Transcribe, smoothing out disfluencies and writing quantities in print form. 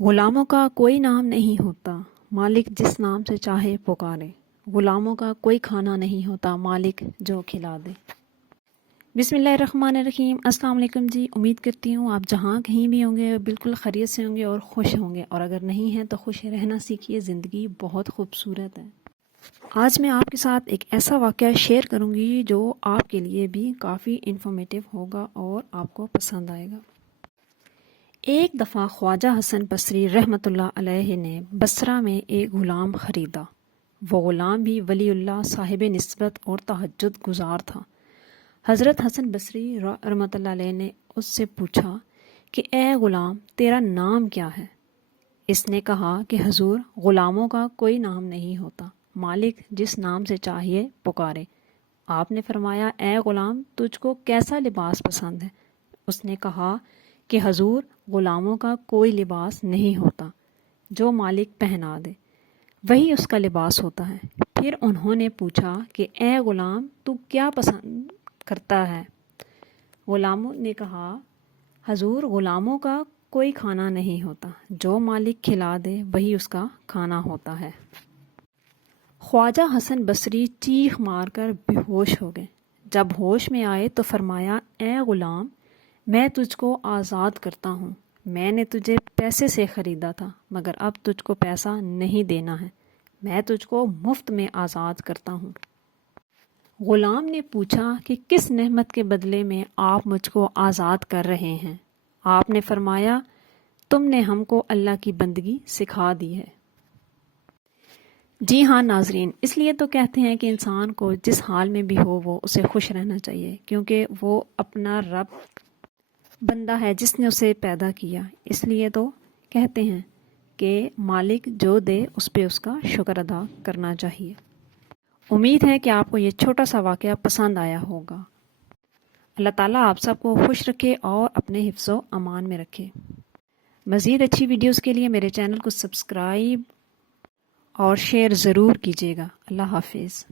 غلاموں کا کوئی نام نہیں ہوتا، مالک جس نام سے چاہے پکارے۔ غلاموں کا کوئی کھانا نہیں ہوتا، مالک جو کھلا دے۔ بسم اللہ الرحمن الرحیم۔ السلام علیکم جی، امید کرتی ہوں آپ جہاں کہیں بھی ہوں گے بالکل خیریت سے ہوں گے اور خوش ہوں گے، اور اگر نہیں ہیں تو خوش رہنا سیکھیے، زندگی بہت خوبصورت ہے۔ آج میں آپ کے ساتھ ایک ایسا واقعہ شیئر کروں گی جو آپ کے لیے بھی کافی انفارمیٹیو ہوگا اور آپ کو پسند آئے گا۔ ایک دفعہ خواجہ حسن بصری رحمۃ اللہ علیہ نے بصرہ میں ایک غلام خریدا۔ وہ غلام بھی ولی اللہ صاحب نسبت اور تہجد گزار تھا۔ حضرت حسن بصری رحمۃ اللہ علیہ نے اس سے پوچھا کہ اے غلام، تیرا نام کیا ہے؟ اس نے کہا کہ حضور، غلاموں کا کوئی نام نہیں ہوتا، مالک جس نام سے چاہیے پکارے۔ آپ نے فرمایا، اے غلام، تجھ کو کیسا لباس پسند ہے؟ اس نے کہا کہ حضور، غلاموں کا کوئی لباس نہیں ہوتا، جو مالک پہنا دے وہی اس کا لباس ہوتا ہے۔ پھر انہوں نے پوچھا کہ اے غلام، تو کیا پسند کرتا ہے؟ غلاموں نے کہا، حضور، غلاموں کا کوئی کھانا نہیں ہوتا، جو مالک کھلا دے وہی اس کا کھانا ہوتا ہے۔ خواجہ حسن بصری چیخ مار کر بے ہوش ہو گئے۔ جب ہوش میں آئے تو فرمایا، اے غلام، میں تجھ کو آزاد کرتا ہوں۔ میں نے تجھے پیسے سے خریدا تھا، مگر اب تجھ کو پیسہ نہیں دینا ہے، میں تجھ کو مفت میں آزاد کرتا ہوں۔ غلام نے پوچھا کہ کس نعمت کے بدلے میں آپ مجھ کو آزاد کر رہے ہیں؟ آپ نے فرمایا، تم نے ہم کو اللہ کی بندگی سکھا دی ہے۔ جی ہاں ناظرین، اس لیے تو کہتے ہیں کہ انسان کو جس حال میں بھی ہو وہ اسے خوش رہنا چاہیے، کیونکہ وہ اپنا رب بندہ ہے جس نے اسے پیدا کیا۔ اس لیے تو کہتے ہیں کہ مالک جو دے اس پہ اس کا شکر ادا کرنا چاہیے۔ امید ہے کہ آپ کو یہ چھوٹا سا واقعہ پسند آیا ہوگا۔ اللہ تعالیٰ آپ سب کو خوش رکھے اور اپنے حفظ و امان میں رکھے۔ مزید اچھی ویڈیوز کے لیے میرے چینل کو سبسکرائب اور شیئر ضرور کیجیے گا۔ اللہ حافظ۔